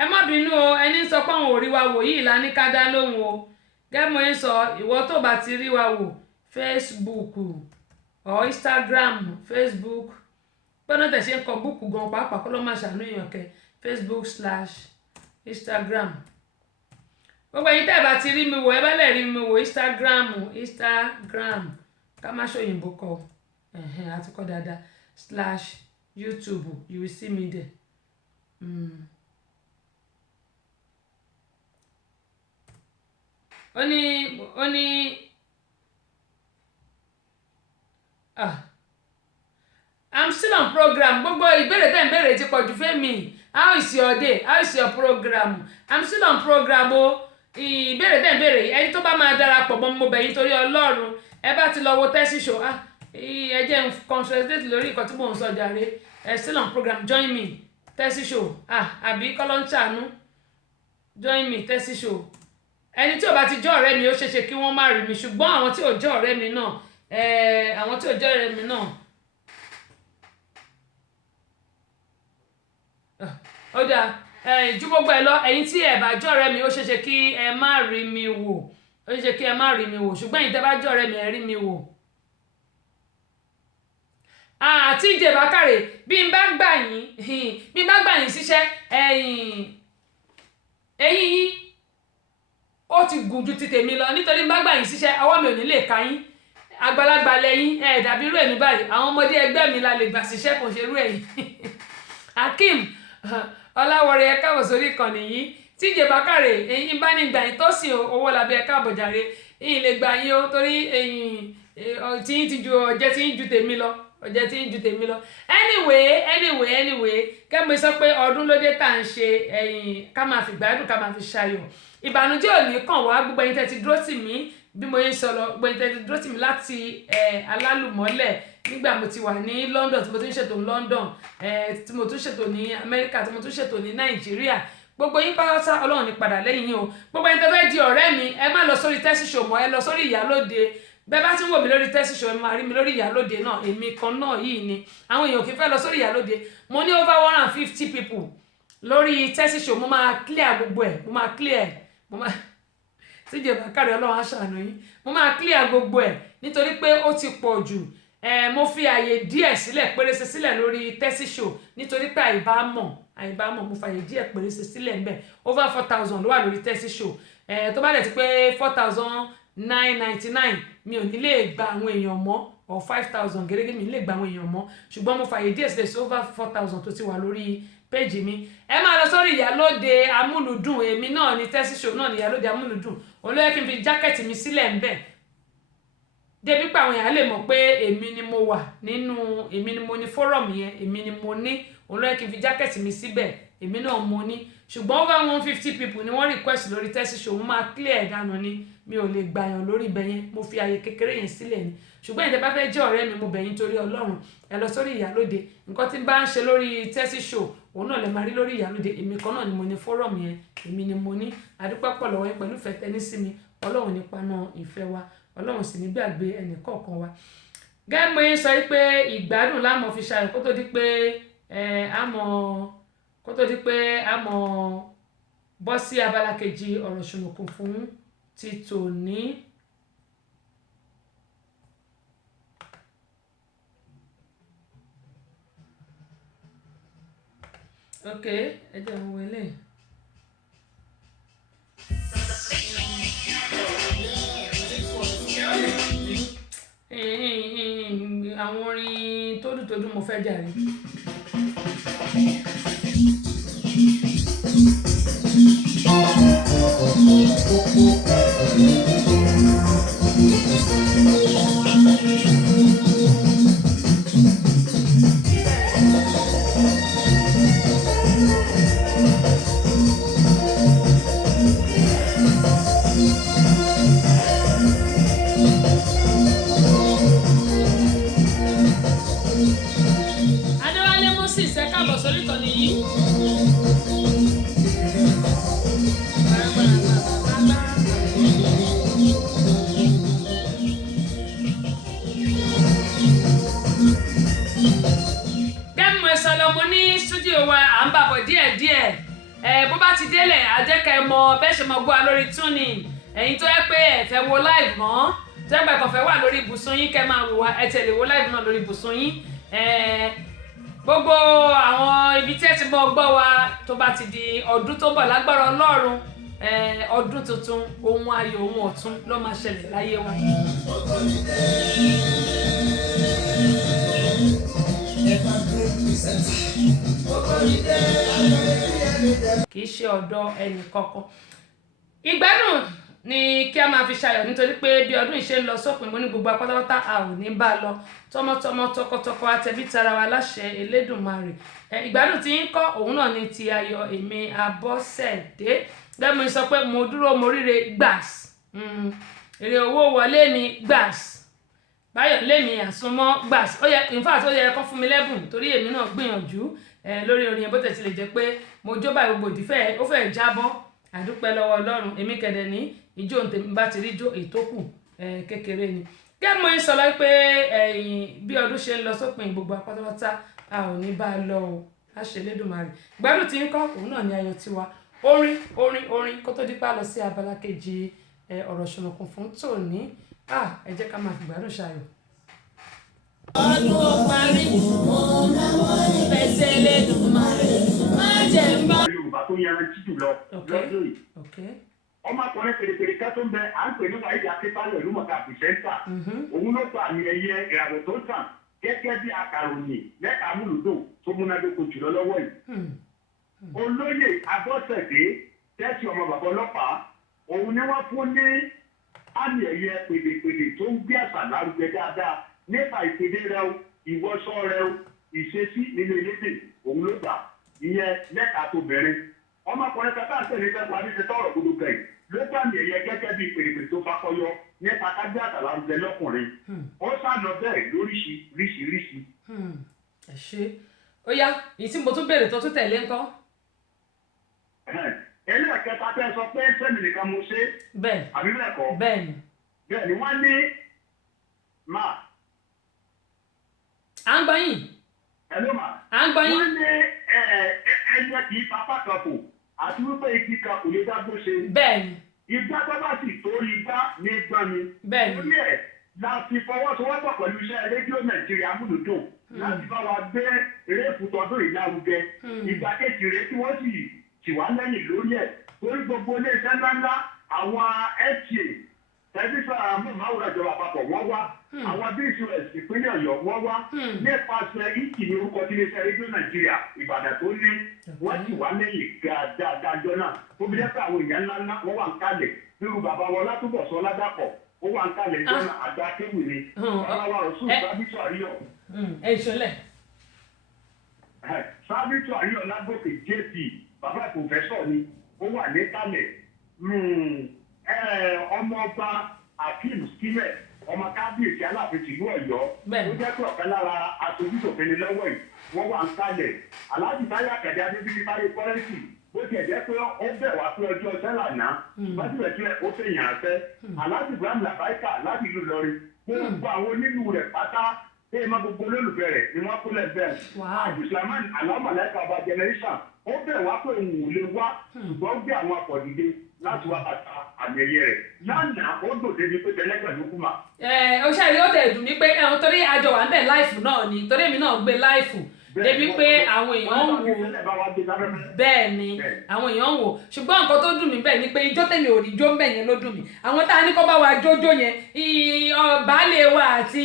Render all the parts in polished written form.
ẹ má bínú o ẹni sọ pé àwọn ò rí wa wò yìí la ní ká dá lóhùn o gẹ́gẹ́ mo ń sọ ìwọ tó bá ti rí wa wò Facebook or Instagram Facebook gbọ́dọ̀ tẹ̀ ṣe ń kọ búùkù gan pàápàá kọ́ ló máa ṣàánú èèyàn kẹ Facebook/Instagram gbogbo ẹ̀yin tẹ́ ẹ bá ti rí mi wò ẹ bá lè rí mi wò Instagram ká má ṣòyìnbó kọ àti kọ dáadáa /YouTube you will see me there. ó ní I'm still on program gbogbo ìbéèrè tẹ́ ń béèrè ti pọ̀jù fẹ́mi how is your day how is your program I'm still on program o ìbéèrè tẹ́ ń béèrè ẹni tó bá máa darapọ̀ mọ́ mo bẹ̀ yín torí Ọlọ́run ẹ bá ti lọ wo tẹ́sí show ẹ jẹ́ n concentrate lórí nǹkan tí mò ń sọ jàre still on program join me tẹ́sí show àbí kọ́lọ́ńṣàánú join me tẹ́sí show ẹni tí ò bá ti jẹ́ ọ̀rẹ́ mi ó ṣeéṣe kí wọ́n má rí mi ṣùgbọ́n àwọn tí ò jẹ́ ọ̀rẹ́ mi náà ó dáa ju gbogbo ẹ lọ ẹ̀yin tí ẹ bá jẹ́ ọ̀rẹ́ mi ó ṣeéṣe kí ẹ má rí mi wò ṣùgbọ́n ẹ̀yin tẹ́ bá jẹ́ ọ̀rẹ́ mi ẹ rí mi wò. àti ìjẹ bákàrè bí n bá gbà yín síṣẹ́ ẹ̀yin yín ó ti gùn ju ti tèmi lọ nítorí bá gbà yín síṣẹ́ ọwọ́ mi ò ní lè ka yín àgbàlagbà lẹ́yìn dàbí irú ẹ̀mí báyìí àwọn ọmọdé ẹgbẹ́ mi la lè gbà síṣẹ́ kò ṣe irú ẹ̀yìn Hakeem Ọláwọrẹ ẹ káàbọ̀ sórí ìkànnì yìí tíjẹ bákàrè ẹ̀yin bá ní gbà yín tó sì owó làbẹ́ ẹ káàbọ̀ jàre ẹ̀yin lè gbà yín o torí tí yín ti ju ọ̀jẹ̀ tí yín ju tèmi lọ anyway kẹ́mi sọ pé ọdún lóde tá à ń ṣe ká máa fi gbádùn ká máa fi ṣayọ̀ ìbànújẹ́ ò ní kàn wá gbogbo ẹ̀yin tẹ́ ti dúró tì mí bí mo yẹn sọ lọ gbogbo ẹ̀yin tẹ́ ti dúró tì mí láti alálùmọ́lẹ̀ nígbà mo ti wà ní London tí mo tún ṣètò ní London tí mo tún ṣètò ní Amẹ́ríkà tí mo tún ṣètò ní Nàìjíríà gbogbo yín pátá Ọlọ́run ní padà lẹ́yìn yín o gbogbo ẹ̀yin tẹ́ fẹ́ di ọ̀rẹ́ mi ẹ má lọ sórí tẹ́sí show mọ́ ẹ lọ sórí Ìyálóde bẹ́ẹ̀ bá ti ń wò mí lórí tẹ́sí show ẹ máa rí mi lórí Ìyálóde náà èmi kan náà yìí ni àwọn èèyàn kì í fẹ́ lọ sórí Ìyálóde mo ní over 150 people lórí tẹ́sí show mo máa clear gbogbo ẹ̀ tíjẹ bàkàrẹ Ọlọ́run aṣàánú yín mo máa clear gbogbo ẹ̀ nítorí pé ó ti pọ̀ jù mo fi àyè díẹ̀ sílẹ̀ pérése sílẹ̀ lórí tẹ́sí show nítorí pé àìbámọ̀ mo fàyè díẹ̀ pérése sílẹ̀ ńbẹ̀ over 4,000 ló wà lórí tẹ́sí show tó bá dẹ̀ ti pé 4,999 mi ò ní lè gba àwọn èèyàn mọ́ or 5,000 gẹ́gẹ́ mi ní lè gba àwọn èèyàn mọ́ ṣùgbọ́n mo fàyè díẹ̀ sílẹ̀ sí over 4,000 tó ti wà lórí péjì mi ẹ máa lọ sórí Ìyálóde Amúlùdùn èmi náà ní tẹ́sí show náà ní Ìyálóde Amúlùdùn olóyè kí n fi jákẹ́ẹ̀tì mi sílẹ̀ ń bẹ̀ débi pé àwọn èèyàn lè mọ̀ pé èmi ni mo wà nínú èmi ni mo ní fọ́rọ̀mù yẹn èmi ni mo ní olóyè kí n fi jákẹ́ẹ̀tì mi síbẹ̀ èmi náà mo ní ṣùgbọ́n over 150 people ni wọ́n request lórí tẹ́sí show mo máa clear ẹ̀ dànù ni mi ò lè gbàyàn lórí ibẹ̀ yẹn mo fi àyè kékeré yẹn sílẹ̀ ni ṣùgbọ́n ìjọba fẹ́ jẹ́ ọ̀rẹ́ mi mo bẹ̀ yín torí Ọlọ́run ẹ lọ sórí Ìyálóde nǹkan tí bá ń ṣe lórí tẹ́sí show òun náà lè máa rí lórí Ìyálóde èmi kan náà ni mo ní fọ́rọ̀mù yẹn èmi ni mo ní adúpẹ́ pọ̀ lọ́wọ́ yín pẹ̀lú ìfẹ́ tẹ́ní sí mi Ọlọ́run nípa náà ìfẹ́ wa Ọlọ́run sì ní gbàgbé ẹnì kọ̀ọ̀kan wa gẹ́gẹ́ mo yín sọ pé ìgbádùn láàmú fi ṣàyẹ̀ kó tó di pé àmọ́ bọ́ sí abala kejì ọ̀rọ̀ ṣùnùkùn fún ti tòní. ok ẹ jẹ́ ń wọlé. àwọn orin tó dùn mo fẹ́ jàre. bó bá ti délẹ̀ àjẹkẹ́ mọ bẹ́ẹ̀ ṣe mọ gbọ́ wa lórí tuning ẹ̀yin tó yẹ pé ẹ fẹ́ wo live mọ́ tó yẹ pé kàn fẹ́ wà lórí ibùsùn yín kẹ́ máa wò wá ẹ tẹ̀lé wo live náà lórí ibùsùn yín gbogbo àwọn ibi tí ẹ ti mọ gbọ́ wa tó bá ti di ọdún tó bọ̀ lágbára Ọlọ́run ọdún tuntun ohun ayọ̀ ohun ọ̀tun ló máa ṣẹlẹ̀ láyé wa. kì í ṣe ọ̀dọ̀ ẹnì kankan. ìgbádùn ni kí a máa fi ṣayọ̀ nítorí pé bí ọdún yìí ṣe ń lọ sópin mo ní gbogbo apátápátá a ò ní bá a lọ tọmọtọmọ tọkọtọkọ àtẹbí tara wa láṣẹ Elédùmarè. ìgbádùn tí ń kọ́ òun náà ni ti ayọ̀ èmi Abọ́sẹ̀dé lẹ́mu sọ pé mo dúró mo ríre gbàs èrè owó wọlé mi gbàs báyọ̀ lémi àsomọ́ gbàs ó yẹ in fact ó yẹ kó fún mi lẹ́bùn torí èmi náà gbìyànjú lórí orin yẹn bó tẹ̀ ti lè jẹ́ pé mo jó báyìí gbogbo ìdífẹ́ ó fẹ́ jábọ́ àdúpẹ́ lọ́wọ́ Ọlọ́run èmi kẹ̀dẹ̀ ní ìjó tèmi bá ti rí jó ètò kù kékeré ni. gẹ́gẹ́ mo ń sọ lọ pé bí ọdún ṣe ń lọ sópin gbogbo apátápátá a ò ní bá a lọ o láṣẹ Elédùmarè. ìgbádùn tí ń kọ́ òun náà ní ayọ̀ tiwa orin kó tó dípá lọ sí abala kejì ọ̀rọ̀ ṣùnùkùn fún tòní ẹ jẹ́ ká máa fi ìgbádùn ṣayọ̀. ọdún ó parí mo náwó ìfẹsẹ̀ Elédùmarè má jẹ́ ń bá. Yorùbá tó yanrantí jùlọ lọ́dún yìí ọmọkùnrin pèrèpèrè ká tó ń bẹ à ń pè ní wàhídì akínfàlẹ̀ ìlúmọ̀ọ́ká pìrìsẹ́ńtà òun ló gba àmì ẹ̀yẹ ìràwọ̀ tó tàn gẹ́gẹ́ bí akàròyìn lẹ́ka amúlùdùn tó múnádóko jùlọ lọ́wọ́ yìí. olóyè Abọ́sẹ̀dé tẹ́sí ọmọ bàbá ọlọ́pàá òun ni wọ́n fún ní àmì ẹ̀yẹ pèdèpèdè tó ń gbé àṣà lárugẹ dáadáa nípa ìpèdè rẹ o ìwọṣọ rẹ o ìṣesí nínú elédè òun ló gbà ìyẹn lẹ́ka tó bẹ̀rẹ̀ ọmọkùnrin kẹta àtẹ̀lé fẹ́ẹ́ wá ní ti tọrọ gbọdọ̀ gẹ̀yìn ló gbà mí ẹ̀yẹ gẹ́gẹ́ bí pèrèpèrè tó fakọyọ nípa kájú àṣà lárugẹ lọ́kùnrin ó sànà bẹ́ẹ̀ lóríṣiríṣi. ẹ ṣe ó yá èyí tí mo tún béèrè tó tún tẹ̀lé ńkọ́. ẹlẹ́ẹ̀kẹta tẹ́ sọ pé sẹ́mi nìkan mo ṣe àbí bẹ́ẹ̀ kọ́ bẹ́ẹ̀ ni wọ́n ní máa. à ń gbọ́ yín. ẹ ló mà. à ń gbọ́ yín. wọ́n ní ẹyẹ kì í papá kan fò àti wípé igi kan kò lè dágbó ṣe. bẹ́ẹ̀ni. igbá tó bá sì tó igbá ní gbọ́n mi. bẹ́ẹ̀ni. lórí ẹ̀ la fi fọwọ́sowọ́pọ̀ pẹ̀lú iṣẹ́ rédíò Nàìjíríà amúlùdùn láti bá wa gbé réèfù tọdún ìlárugẹ. ìgbà kejì rẹ̀ tí wọ́n sì tì wá lẹ́yìn lórí ẹ̀ torí gbogbo iléeṣẹ́ ńláńlá àwọn FCA tẹlifíṣàn amóhùnmáwòrán ìjọba àpapọ̀ wọ́n wá àwọn bcs ìpínlẹ̀ Ọ̀yọ́ wọ́n wá nípasẹ̀ ìkì ní orúkọ tí iléeṣẹ́ rédíò Nàìjíríà Ìbàdàn tó ní wọ́n sì wá lẹ́yìn dáadáa náà tó bí lẹ́pẹ́ àwọn èèyàn ńláńlá wọ́n wà ń kalẹ̀ nírú bàbá wọn Látúbọ̀sún Ládàpọ̀ ó wà ń kalẹ̀ jọ́nà àgbà kéwì ni ọlọ́wà rọ̀ṣùn sábìtù àríyọ̀. ìṣọlẹ̀. sábìtù àríyọ̀ Lágòkè JP bàbá pòfẹ́sọ̀ ni ó wà ní kalẹ̀ ọmọọba Akeem Skimẹ̀ ọmọ kábíyèsí Aláàfin tìlú Ọ̀yọ́ ó jẹ́ pé ọ̀kan lára aṣojúṣòfin ni lọ́wọ́ yìí wọ́n wà ń kalẹ̀ Alhaji Táyé Àkàndé Adébíyí Táyé kọ́rẹ́ǹsì bó tiẹ̀ jẹ́ pé ó bẹ̀ wá pé ọjọ́ ọ̀sẹ̀ lànà bájúbẹ̀tẹ̀ ó fẹ̀yìn àfẹ́ Alhaji Ibrahim Labaika láti ìlú Ìlọrin gbogbo àwọn onílù rẹ̀ pátá ẹ má gbogbo olólùfẹ́ rẹ̀ ni wọ́n kúlẹ̀ bẹ́ẹ̀ Abdulsaman alamalaika ọba generation ó bẹ̀ wá pé òun ò lè wá ṣùgbọ́n gbé àwọn akọ̀dìdé láti wá bàtà àmì ẹ̀yẹ rẹ̀ lánàá ó dòde ní pé tẹ́lẹ̀gbẹ̀ ló kú mà. ó ṣàrí ó tẹ̀ dùn mí pé torí àjọ wà ń bẹ̀ láìfù náà ni torí èmi náà gbé láìfù débi pé àwọn èèyàn ń wò bẹ́ẹ̀ ni àwọn èèyàn ń wò ṣùgbọ́n nǹkan tó dùn mí bẹ́ẹ̀ ni pé ijó tèmi ò rí jó ń bẹ̀ yẹn ló dùn mí àwọn tá a ní kó bá wa jójó yẹn baálé wa àti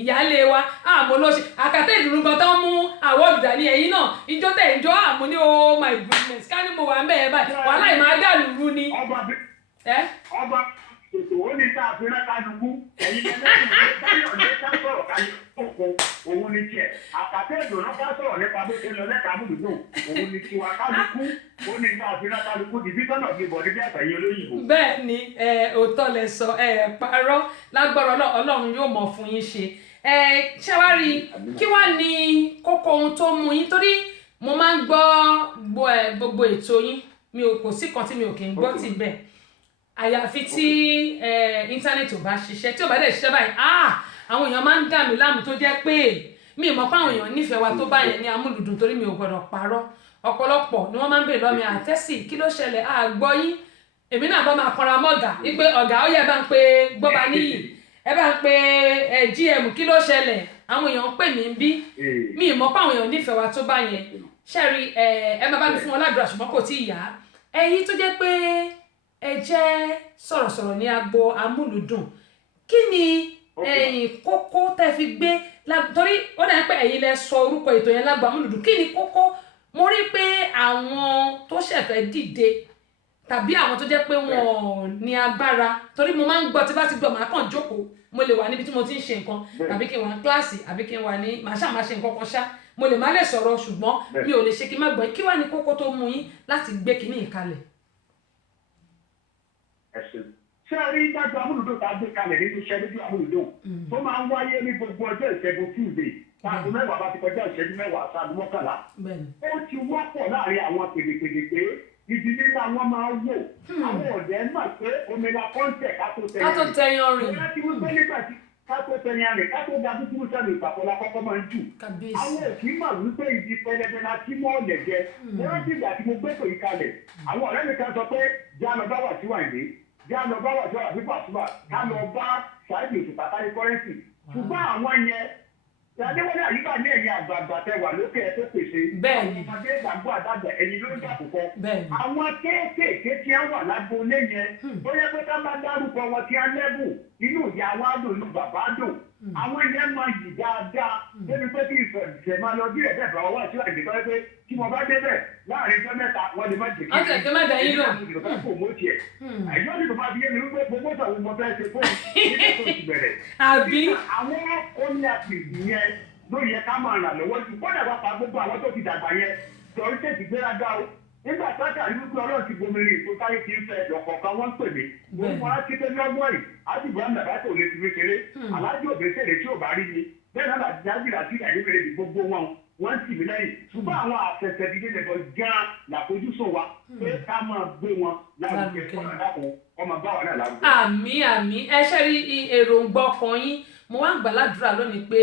ìyáálé wa àmọ́ ló ṣe àkàtà ìdùnnú gan tó ń mú àwọ̀dù dání ẹ̀yìn náà ijó tẹ̀ ń jó àmọ́ ní oh my goodness ká ní mo wà ń bẹ̀ ẹ̀ báyìí wàhálà ì máa dà lùrù ni. ọba ètò ó ní tá a fi rẹ́ kálukú ẹ̀yin ẹlẹ́sìn táyọ̀ ní ká sọ̀rọ̀ kálukú òun ni tiẹ̀ àkàtẹ́ ìdùnnú ká sọ̀rọ̀ nípa bó ṣe lọ lẹ́ka múlùdùn òun ni tiwa kálukú ó ní tá a fi rẹ́ kálukú division of labour níbi àtàyè olóyìnbó. bẹ́ẹ̀ ni òótọ́ lẹ sọ parọ́ lágbára Ọlọ́run yóò mọ̀ fún yín ṣe ṣàwárí kí wá ní kókó ohun tó mú yín torí mo máa ń gbọ́ gbogbo ètò yín mi ò kò sí kan tí mi ò kì í gbọ́ tì bẹ́ẹ̀ àyàfi tí íńtánẹ́ẹ̀tì ò bá ṣiṣẹ́ tí ò bá dẹ̀ ṣiṣẹ́ báyìí àwọn èèyàn máa ń dà mí láàmú tó jẹ́ pé mi ò mọ̀ pé àwọn èèyàn nífẹ̀ẹ́ wa tó bá yẹn ní amúlùdùn torí mi ò gbọ́dọ̀ parọ́ ọ̀pọ̀lọpọ̀ ni wọ́n máa ń bèèrè lọ́mi àtẹ́sì kí ló ṣẹlẹ̀ àgbọ́ yín èmi náà bá máa kanra mọ́gà wípé ọ̀gá ó yẹ bá ń pe gbọ́ba níyì ẹ bá ń pe GM kí ló ṣẹlẹ̀ àwọn èèyàn ń pè mí bí mi ì mọ̀ pé àwọn èèyàn nífẹ̀ẹ́ wa tó bá yẹn ṣẹ́rí ẹ máa bá mi fún wọn ládùúrà ṣùgbọ́n kò tí ì yá ẹ̀yin tó jẹ́ pé ẹ jẹ́ sọ̀rọ̀sọ̀rọ̀ ní agbo amúlùdùn kí ni kókó tẹ́ fi gbé torí ó dà pé ẹ̀yin lẹ sọ orúkọ ètò yẹn lágbo amúlùdùn kí ni kókó mo rí pé àwọn tó ṣẹ̀fẹ̀ dìde tàbí àwọn tó jẹ́ pé wọn ní agbára torí mo máa ń gbọ́ tí bá ti gbọ́ màá kàn jókòó mo lè wà níbi tí mo ti ń ṣe nǹkan tàbí kí n wà ní kíláàsì àbí kí n wà ní màá ṣáà máa ṣe nǹkan kan ṣá mo lè má lè sọ̀rọ̀ ṣùgbọ́n mi ò lè ṣe kí n má gbọ́ kí wá ní kókó tó mú yín láti gbé kinní ìkalẹ̀. ṣé ẹ rí dájú amúlùdùn tá a gbé kalẹ̀ nínú iṣẹ́ lójú amúlùdùn tó máa ń wáyé ní gbogbo ọjọ́ ìṣẹ́gun Tuesday sáàdù mẹ́wàá bá ti kọjá ìṣẹ́jú mẹ́wàá sáàdù mọ́kànlá ó ti wọ́pọ̀ láàrin àwọn pèdèpèdè pé ìdílé làwọn máa wò àwọn ọ̀dẹ́ mà pé omela kọ́ńtẹ̀ ká tó tẹ̀yàn rìn wọ́n ti wípé nígbà tí ká tó tẹ̀yàn rìn ká tó da dúdú sẹ́nu ìpàkọ́lá kọ́kọ́ máa ń jù àwọn òkì mà wípé ìdí pẹlẹbẹ la tí mọ́ ọ̀lẹ̀ jẹ wọ́n ti gbà tí mo gbé pèyí kalẹ̀ àwọn ọ̀rẹ́ mi kan sọ pé já lọ bá wà sí wàǹdé já lọ bá wà sí wà sí pàṣípà ká lọ bá ṣáìdì òṣùpá táyé kọ́rẹ́ǹsì ṣùgbọ́n àwọn yẹn Adéwọlé Àyùbá ní ẹ̀yìn àgbààgbà tẹ wà lókè ẹ̀ tó pèsè. Bẹ́ẹ̀ni. Ọmọdé ìgbàgbọ́ àdàgbà ẹ̀yìn ló ń jà púpọ̀. Bẹ́ẹ̀ni. Àwọn kéékèèké tí wọ́n wà lágboolé yẹn. Bóyá pé ká máa dárúkọ wọn tí wọ́n lẹ́bù inú ìyá wa dùn inú bàbá dùn. Àwọn yẹn máa yìí dáadáa. Débi pé kí ìfẹ̀ máa lọ bí ẹ̀bẹ̀ bá wá sí àgbẹ̀ tó yẹ pé tí mo bá débẹ̀ láàrin ọjọ́ mẹ́ta wọ́n lè má jẹ́ kí. Ọ̀sẹ̀ tó má dà yín lọ. Àìjọ́ ni bàbá bí yẹn wípé gbogbo sọ̀rọ̀ mo fẹ́ ṣe fóònù nígbà tó ti bẹ̀rẹ̀. Àbí. Àwọn oníyàtì yẹn ló yẹ ká máa ràn lọ́wọ́ ju kódà bá pa gbogbo àwọn tó ti dàgbà yẹn torí tètè gbéraga o nígbà tájà ní wípé ọlọ́run ti bomirin ètò táyé ti ń fẹ́ ọ̀kọ̀ọ̀kan wọ́n ń pè mí wọ́n fọ́n á kété ní ọgbọ́n yìí àti ìbúra nàbà tó lè fi mí kéré aláàjì òbẹ́sẹ̀lẹ̀ tí ò bá rí mi bẹ́ẹ̀ náà láti jágìrì àti ìdàgbére di gbogbo wọn wọ́n ń tì mí lẹ́yìn ṣùgbọ́n àwọn àfẹsẹ̀ dídé lẹ́bọ̀ gan làfojúsùn wa pé ká máa gbé wọn lárugẹ kọ́nà dàpọ̀ ọmọ bá wà náà lárugẹ. àmì ẹ ṣe rí èròǹgbà ọkàn yín mo wá ń gbàládùra lónìí pé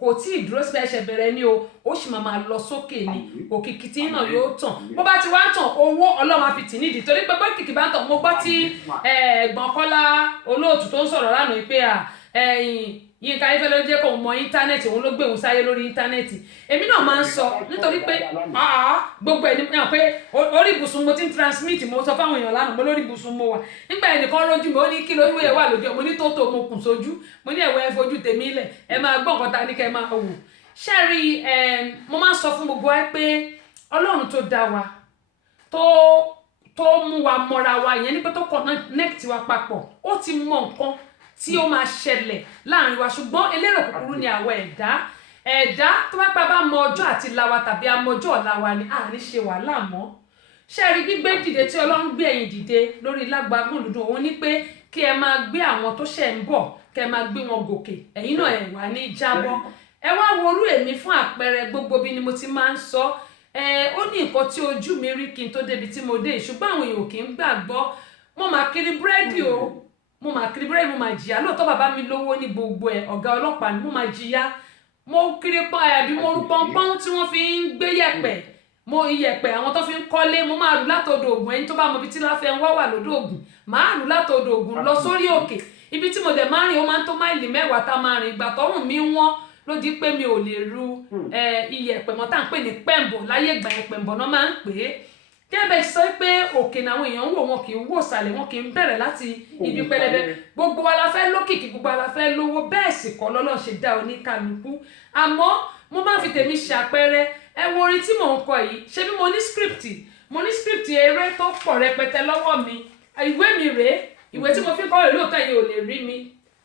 kò tí ì dúró síbẹ̀ ẹ̀ṣẹ̀ bẹ̀rẹ̀ ni o ó sì máa lọ sókè ni òkìkí tí náà yóò tàn bó bá ti wá ń tàn owó ọlọ́run á fi tì nídìí torí pé kìkì bá ń tàn mo gbọ́ tí ẹ̀gbọ́n Kọ́lá olóòtú tó ń sọ̀rọ̀ lánàá pé Yínká Ayéfẹ́lẹ́ ló jẹ́ kó mọ íńtánẹ́ẹ̀tì òun ló gbé òun sáyé lórí íńtánẹ́ẹ̀tì èmi náà máa ń sọ nítorí pé gbogbo ẹ̀ ní pé orí ibùsùn mo ti ń transmit mo sọ fáwọn èèyàn lánàá mo lórí ibùsùn mo wà nígbà ẹnìkan rójú mi ó ní kí lóyún ẹ̀ wà lójú mo ní tó mo kùn sójú mo ní ẹ̀wọ̀ ẹ̀ fojú tèmi lẹ̀ ẹ máa gbọ́ nǹkan ta ní kẹ́ ẹ máa wò ṣẹ́rí mo máa ń sọ fún gbogbo ẹ pé Ọlọ́run tó dá wa tó mú wa mọ́ra wa ìyẹn ní pé tó connect wa papọ̀ ó ti mọ nǹkan tí ó máa ṣẹlẹ̀ láàrin wa ṣùgbọ́n elérò kúkúrú ni àwọn ẹ̀dá tó bá pa bá mọ ọjọ́ àti lawa tàbí amọjọ́ ọ̀la wa ni a ní ṣe wàhálà mọ́ ṣẹ́ẹ̀rí gbígbé dìde tí Ọlọ́run gbé ẹ̀yin dìde lórí Lágbo Amúlùdùn òun ní pé kí ẹ máa gbé àwọn tó ṣẹ̀ ń bọ̀ kí ẹ máa gbé wọn gòkè ẹ̀yin náà ẹ̀ wà ní jábọ́ ẹ wá worú èmi fún àpẹẹrẹ gbogbo bí ni mo ti máa ń sọ ó ní nǹkan tí ojú mi rí kí n tó débi tí mo dé ṣùgbọ́n àwọn èèyàn kì í gbàgbọ́ mo máa kiri búrẹ́dì o mo máa kiri búrẹ́dì mo máa jìyà lóòótọ́ bàbá mi lówó ní gbogbo ẹ̀ ọ̀gá ọlọ́pàá ni mo máa jìyà mo kiri àbí mo rú pọ́npọ́n tí wọ́n fi ń gbé yẹ̀pẹ̀ mo iyẹ̀pẹ̀ àwọn tó fi ń kọ́lé mo máa rù látọ̀dọ̀ Ògùn ẹni tó bá mọ ibi tí láfẹ́ ń wá wà lọ́dọ̀ Ògùn máa rù látọ̀dọ̀ Ògùn lọ sórí òkè ibi tí mo dẹ̀ máa rìn ó máa ń tó máìlì 10 tá a máa rìn ìgbà tọ́rùn mi wọ́n ló di pé mi ò lè ru iyẹ̀pẹ̀ mọ́ tá à ń pè ní pẹ̀mbọ̀ láyé ìgbà yẹn pẹ̀mbọ̀ náà máa ń pè é kẹ́bẹ̀ sọ pé òkè làwọn èèyàn ń wò wọn kì í wò sàlẹ̀ wọn kì í bẹ̀rẹ̀ láti ibi pẹlẹbẹ gbogbo wa la fẹ́ lókìkí gbogbo wa la fẹ́ lówó bẹ́ẹ̀ sì kọ́ lọ́lọ́ ṣe dá oníkàlùkù àmọ́ mo máa fi tèmi ṣàpẹẹrẹ ẹ wo orin tí mò ń kọ yìí ṣebí mo ní script eré tó pọ̀ rẹpẹtẹ lọ́wọ́ mi ìwé mi rèé ìwé tí mo fi ń kọ́ rèé lóòótọ́ yìí ò lè rí mi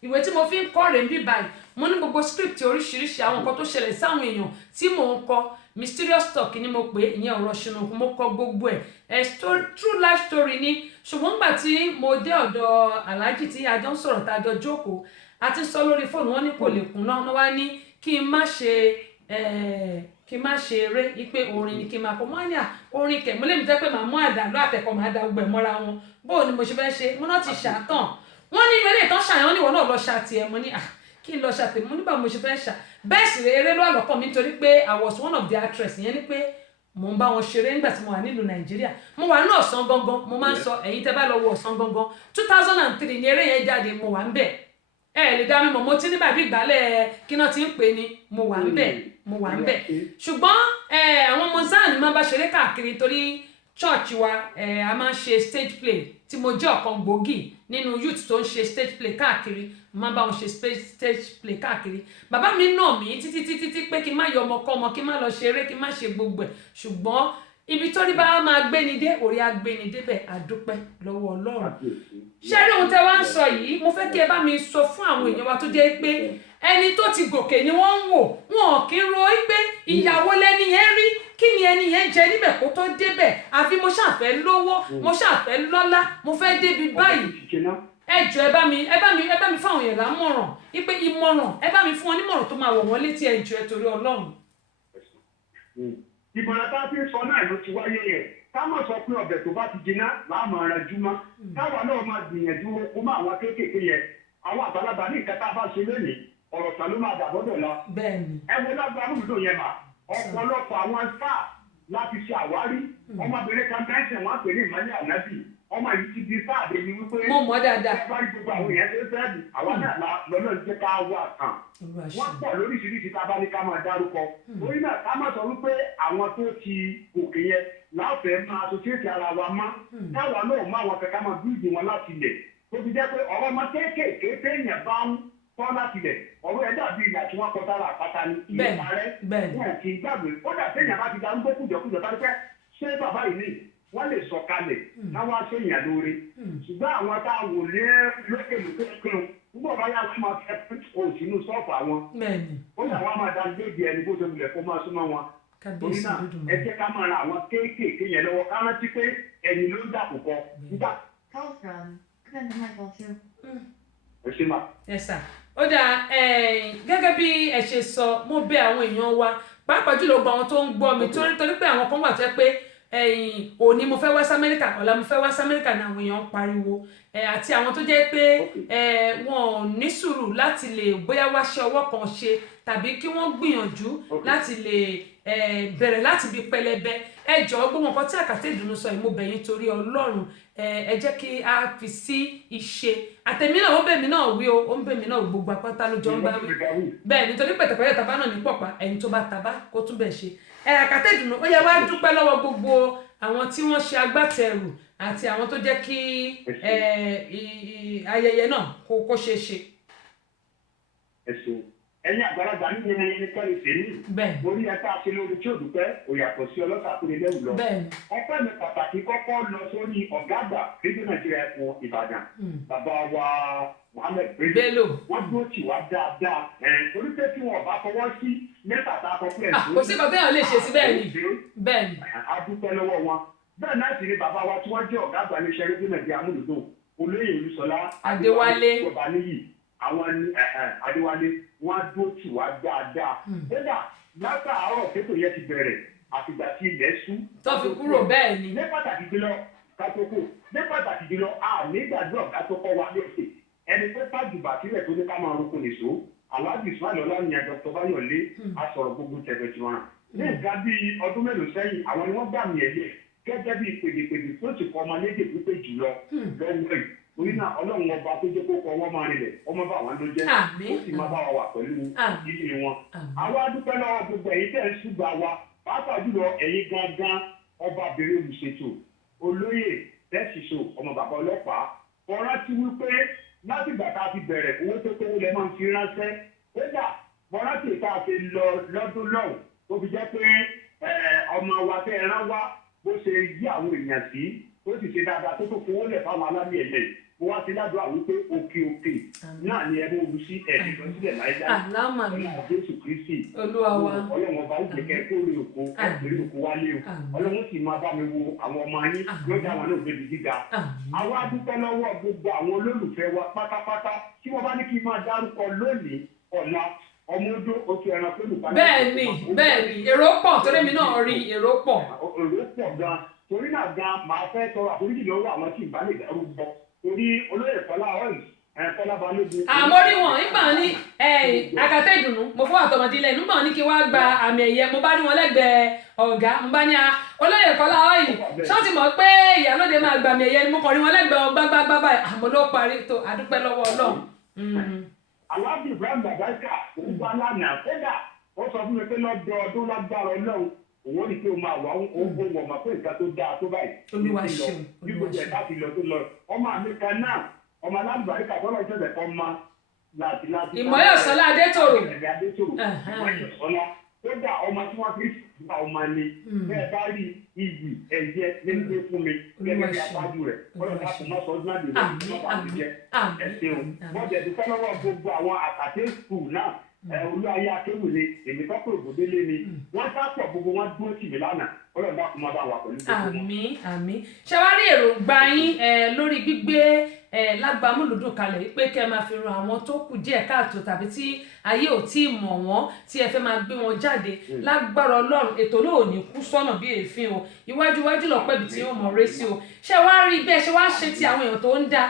ìwé tí mo fi ń kọ́ rèé ń bí báyìí mo ní gbogbo script oríṣiríṣi àwọn nǹkan tó ṣẹlẹ̀ sáwọn èèyàn tí mò ń kọ mysterious talk ni mo pè ìyẹn ọ̀rọ̀ ṣùnùkùn mo kọ gbogbo ẹ̀ true life story ni ṣùgbọ́n nígbà tí mo dé ọ̀dọ̀ aláàjì tí a jọ ń sọ̀rọ̀ tá a jọ jókòó a ti sọ lórí fóònù wọn ní kò lè kún náà wá ní kí n má ṣe eré wípé orin ni kí n máa kọ mọ́ ní orin kẹ̀ mo lè mi jẹ́ pé màá mú àdàlú àtẹ̀kọ́ màá da gbogbo ẹ̀ mọ́ra wọn bóò ni mo ṣe fẹ́ ṣe mo náà ti ṣàtàn wọ́n ní ìrẹ́lẹ̀ ìtàn ṣàyàn níwọ̀n náà lọ ṣàtì ẹ̀ mo ní kí n lọ ṣàtì mo nígbà mo ṣe fẹ́ ṣà bẹ́ẹ̀ sì eré ló àlọ́kọ̀ mi nítorí pé I was one of the actress yẹn ni pé mo ń bá wọn ṣeré nígbà tí mo wà nílùú Nàìjíríà mo wà ní Ọ̀sán Gangan mo máa ń sọ ẹ̀yin tẹ́ bá lọ wo Ọ̀sán Gangan 2003 ni eré yẹn jáde mo wà ń bẹ̀ ẹ lè dá mi mọ̀ mo ti ní bàbí ìgbálẹ̀ kí náà ti ń pè ní mo wà ń bẹ̀ ṣùgbọ́n àwọn ọmọ zan máa bá ṣeré káàkiri torí church wa a máa ń ṣe stage play tí mo jẹ́ ọ̀kan gbòógì nínú youth tó ń ṣe stage play káàkiri máa bá wọn ṣe stage play káàkiri bàbá mi nà mí títí pé kí n má yọ ọmọ kọ́ ọmọ kí n má lọ ṣeré kí n má ṣe gbogbo ẹ̀ ṣùgbọ́n ibi tó ní bá máa gbé ni dé orí agbéni débẹ̀ àdúpẹ́ lọ́wọ́ Ọlọ́run ṣé rí ohun tẹ́ wá ń sọ yìí mo fẹ́ kí ẹ bá mi sọ fún àwọn èèyàn wa tó jẹ́ pé ẹni tó ti gòkè ni wọ́n ń wò wọn kì í ro pé ìyàwó lẹ́ni yẹn rí kí ni ẹni yẹn jẹ níbẹ̀ kó tó débẹ̀ àfi mo ṣàfẹ́ lówó mo ṣàfẹ́ lọ́lá mo fẹ́ débi báyìí ẹ jọ̀ọ́ ẹ bá mi fáwọn èèyàn lámọ̀ràn ipe ìmọ̀ràn ẹ bá mi fún wọn nímọ̀ràn tó máa wọ̀ wọ́n létí ẹ jọ̀ọ́ ẹ torí Ọlọ́run. ìbọ̀lá tá a fi sọ náà ló ti wáyé yẹn ká má sọ pé ọbẹ̀ tó bá ti jiná láàmú ara júmọ́ káwa náà máa gbìyànjú kó má àwọn kéékèèké yẹn àwọn àgbàlagbà ní ìkẹta bá ṣe lónìí ọ̀rọ̀ kan ló máa dàbọ̀dọ̀ lọ. ẹ wo lágbára lóòótọ́ yẹn mà ọ̀pọ̀lọpọ̀ àwọn sáà láti ṣe àwárí ọmọbìnrin kan bẹ́ẹ̀sẹ̀ wọn pè ní Ìmọ́lẹ̀ Ànábì ọmọ yìí ti di sáà dé ni wípé mo mọ̀ dáadáa ẹ bá rí gbogbo àwọn èèyàn tó fẹ́ẹ́ dì àwọn náà lọ́nà jẹ́ ká wà kàn wọ́n pọ̀ lóríṣiríṣi tá a bá ní ká máa dárúkọ torí náà ká má sọ wípé àwọn tó ti gòkè yẹn láfẹ̀ẹ́ máa associate ara wa mọ́ káwa náà má wọn kẹ́kẹ́ máa bíìdì wọn láti ilẹ̀ tó fi jẹ́ pé ọ̀rọ̀ ọmọ kéékèèké téèyàn bá ń tọ́ láti ilẹ̀ ọ̀rọ̀ ẹ̀ dàbí ìyà tí wọ́n kọ sára àpáta ní ìyẹn parẹ́ wọn kì í gbàgbé kódà téèyàn bá ti darúgbó kùjọkùjọ bá dúpẹ́ ṣé bàbá yìí ní wọ́n lè sọ kalẹ̀ káwá séèyàn lóore ṣùgbọ́n àwọn tá a wò lé lókè lókè kéwọn nígbà bá yà wọ́n máa fẹ́ òsínú sọ́ọ̀fù àwọn ó yà wọ́n máa dá gbégi ẹni bó ṣe wulẹ̀ kó máa súnmọ́ wọn torí náà ẹ jẹ́ ká máa ran àwọn kéékèèké yẹn lọ́wọ́ ká rántí pé ẹni ló ń dàpọ̀ kọ nígbà. ẹ ṣe máa. Yes sir. Ó dáa gẹ́gẹ́ bí ẹ ṣe sọ mo bẹ̀ àwọn èèyàn wa pàápàá jùlọ gba àwọn tó ń gbọ́ mi torí pé àwọn kan wà tó yẹ pé òní mo fẹ́ wá sí Amẹ́ríkà ọ̀la mo fẹ́ wá sí Amẹ́ríkà ní àwọn èèyàn ń pariwo àti àwọn tó jẹ́ pé wọn ò ní sùúrù láti lè bóyá wá ṣe ọwọ́ kan ṣe tàbí kí wọ́n gbìyànjú láti lè bẹ̀rẹ̀ láti bí pẹlẹbẹ ẹ jọ̀ọ́ gbogbo nǹkan tí Àkàtẹ́ Ìdùnnú sọ yìí mo bẹ̀ yín torí Ọlọ́run ẹ jẹ́ kí a fi sí ìṣe àtẹ̀mí náà ó bẹ̀ mí náà wí ó ń bẹ̀ mí náà gbogbo apáta ló jọ ń bá wí bẹ́ẹ̀ nítorí pẹ̀tẹ̀pẹ̀tẹ̀ tàbá náà ní pọ̀pá ẹni tó bá tàbá kó tún bẹ̀ ṣe Àkàtẹ́ Ìdùnnú ó yẹ wá dúpẹ́ lọ́wọ́ gbogbo àwọn tí wọ́n ṣe agbátẹrù àti àwọn tó jẹ́ kí ayẹyẹ náà kó ṣeé ṣe. ẹ̀yin àgbàlagbà nínú ẹni kẹ́lẹ́ sẹ́ni orí ẹ̀ka ṣe lórí tí ò dúpẹ́ ò yàtọ̀ sí ọlọ́sàkúnlẹ̀ lẹ́wù lọ. ọpẹ́ mi pàtàkì kọ́kọ́ lọ sórí ọ̀gá àgbà rédíò Nàìjíríà ẹ̀kọ́ Ìbàdàn bàbá wa Mohammed Bello wọ́n dúró tì wá dáadáa torí pé tí wọn bá fọwọ́ sí mẹ́ta tá a kọ pé ẹ̀sùn. kò sí bàbá yẹn lè ṣe sí bẹ́ẹ̀ ni. a dúpẹ́ lọ́wọ́ wọn bẹ́ẹ̀ náà sì ni bàbá wa tí wọ́n jẹ́ ọ̀gá àgbà iléeṣẹ́ rédíò Nàìjíríà amúlùdùn olóyè Olúṣọlá Adéwálé àwọn Adéwálé wọn dó tì wá dáadáa kódà látàárọ̀ tètò yẹn ti bẹ̀rẹ̀ àtìgbà tí ilẹ̀ ṣú. tó fi kúrò bẹ́ẹ̀ ni. ní pàtàkì jùlọ kátókò ní pàtàkì jùlọ nígbàdúrà kátókò wa lóṣè ẹni tó pàjùbà sílẹ̀ tó ní ká máa rúkun nìṣó Alhaji Ismail Ọláníyàn Dr. Bayọ̀lé asọ̀rọ̀ gbogbo tẹ̀gbẹ̀ tí wọn. ní nǹkan bíi ọdún mélòó sẹ́yìn àwọn ni wọ́n gbà mí ẹ̀yẹ gẹ́gẹ́ bíi pèdèpèdè tó ti kọ́ ọmọ lédè pípé jùlọ lọ́wọ́ ẹ̀ torí náà Ọlọ́run ọba tó jẹ́ kó kọ wọ́n máa rinlẹ̀ ọmọ bá wọn ló jẹ́ ó sì máa bá wa wà pẹ̀lú ilé wọn. àwa dúpẹ́ lọ́wọ́ gbogbo ẹ̀yin tẹ̀ ń ṣùgbà wa pàápàá jùlọ ẹ̀yin gangan ọbabìnrin olùṣètò olóyè tẹ́síṣò ọmọ bàbá ọlọ́pàá ọ̀rá ti wí pé láti ìgbà tá a ti bẹ̀rẹ̀ owó tó kówó lẹ́ máa ń fi ránṣẹ́ kódà mọ́ra tí ìta fi lọ lọ́dún lọ́hùn tó fi jẹ́ pé ọmọ wa tẹ́ ẹ rán wá bó ṣe yí àwọn èèyàn sí ó sì ṣe dáadáa tó fowó lẹ̀ fáwọn alámì ẹ̀yẹ mo wá sí ládùúgbò àwọn pé òkè náà ni ẹni olú sí ẹ̀ẹ́dì lọ sílẹ̀ láìdá ọlọ́run Jésù Kristi ọlọ́run ọba ó jẹ́ kẹ́ kó rí òkú ẹ̀ẹ́dì òkú wálé o ọlọ́run sì máa bá mi wo àwọn ọmọ yín yóò dá wọn náà débi gíga. àwọn adúpẹ́ lọ́wọ́ gbogbo àwọn olólùfẹ́ wa pátápátá tí wọ́n bá ní kí n máa dárúkọ lónìí ọ̀la ọmọ odó oṣù ẹran pẹ̀lú pálí. bẹ́ẹ̀ni èrò pọ̀ torí mi náà rí èrò pọ̀. èrò pọ̀ gan torí náà gan máa fẹ́ tọrọ àforíjì lọ́wọ́ àwọn tí ìbá lè dárúkọ torí olóyè Fọlá oil Kọ́lá Balógun. àmọ́ rí wọn nígbà ní àkàtà ìdùnnú mo fún àtọmọdé ilẹ̀ nígbà ní kí wọ́n gba àmì ẹ̀yẹ mo bá rí wọn lẹ́gbẹ̀ẹ́ ọ̀gá mo bá ní olóyè Kọ́lá ọ́ìlì ṣọ́ọ̀tì mọ̀ pé Ìyálóde máa gba àmì ẹ̀yẹ ni mo kàn rí wọn lẹ́gbẹ̀ẹ́ ọgbàgbàgbà àmọ́ ló parí tó àdúpẹ́ lọ́wọ́ Ọlọ́run. Aláàbí Ibrahim Babaika òun bá lánàá kódà ó sọ fún mi pé lọ́dọọdún lágbára Ọlọ́run òun ní pé o máa wà ogun wọ̀mọ̀ pé nǹkan tó dáa tó báyìí. Olúwa ṣeun bí gbogbo ẹ̀ láti lọ tó lọ ọmọ àmì kan náà ọmọ alábàríkà tọ́lọ̀ ìṣẹ̀lẹ̀ kan máa láti. Ìmọ̀yọ̀sọ́lá Adétòrò. Ìmọ̀yọ̀sọ́lá kódà ọmọ tí wọ́n fi gba ọmọ ni bẹ́ẹ̀ bá rí iyì ẹ̀yẹ nígbè fún mi gẹ́gẹ́ bí apájú rẹ̀ ọlọ́run láti má sọ ọdún àdìrẹ́ nígbà tó jẹ́ ẹ̀sìn o. bọ́ọ̀dẹ̀ ti fẹ́ lọ́wọ́ gbogbo àwọn àkàtẹ́ skul náà olúwayé akéwìlé èmi tọ́pọ̀ òbòdélé ni wọ́n sápọ̀ gbogbo wọn dúró tì mí lánàá ọlọ́run bá kún mọ́ bá wà pẹ̀lú gbogbo wọn. àmín ṣé wàá rí èròǹgbà yín lórí gbígbé lágbàmúlùdùn kalẹ̀ pé kẹ́ ẹ máa fi ran àwọn tó kù díẹ̀ káàtó tàbí tí ayé ò tí ì mọ̀ wọ́n tí ẹ fẹ́ máa gbé wọn jáde lágbára Ọlọ́run ètò náà ò ní kú sọ́nà bí èéfín o iwájú lọ́pẹ́ ibi tí ó mọ̀ rẹ́ sí o ṣé wàá rí bẹ́ẹ̀ ṣé wàá ṣe ti àwọn èèyàn tó ń da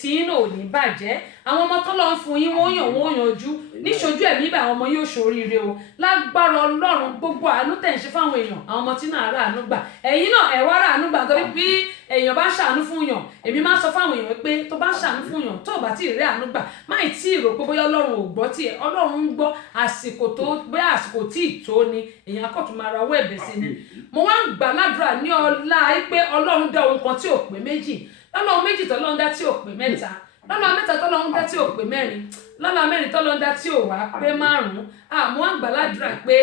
tí ń ò ní bàjẹ́ àwọn ọmọ tó lọ ń fún yín wọ́n yanjú níṣojú ẹ̀mí ibà àwọn ọmọ yóò ṣoríire o lágbára Ọlọ́run gbogbo àánú tẹ̀ ń ṣe fáwọn èèyàn àwọn ọmọ tí náà rà àánú gbà ẹ̀yin náà ẹ̀ wá rà àánú gbà torí bí èèyàn bá ṣàánú fún yàn èmi máa ń sọ fáwọn èèyàn pé tó bá ṣàánú fún yàn tó bá tí ì rí àánú gbà má ì tí ì rò pé bóyá Ọlọ́run ò gbọ́ tiẹ̀ Ọlọ́run ń gbọ́ àsìkò tó bóyá àsìkò tí ì tó ni èèyàn akọ́tù máa ra owó ẹ̀bẹ̀ sí ni mo wá ń gbà ládùúrà ní ọlá pé Ọlọ́run dá ohun kan tí ò pé méjì lọ́lọ́run méjì tọ́lọ́run dá tí ò pé mẹ́ta lọ́lọ́run mẹ́ta tọ́lọ́run dá tí ò pé mẹ́rin lọ́lọ́run mẹ́rin tọ́lọ́run dá tí ò wá pé márùn-ún mo wá ń gbà ládùúrà pé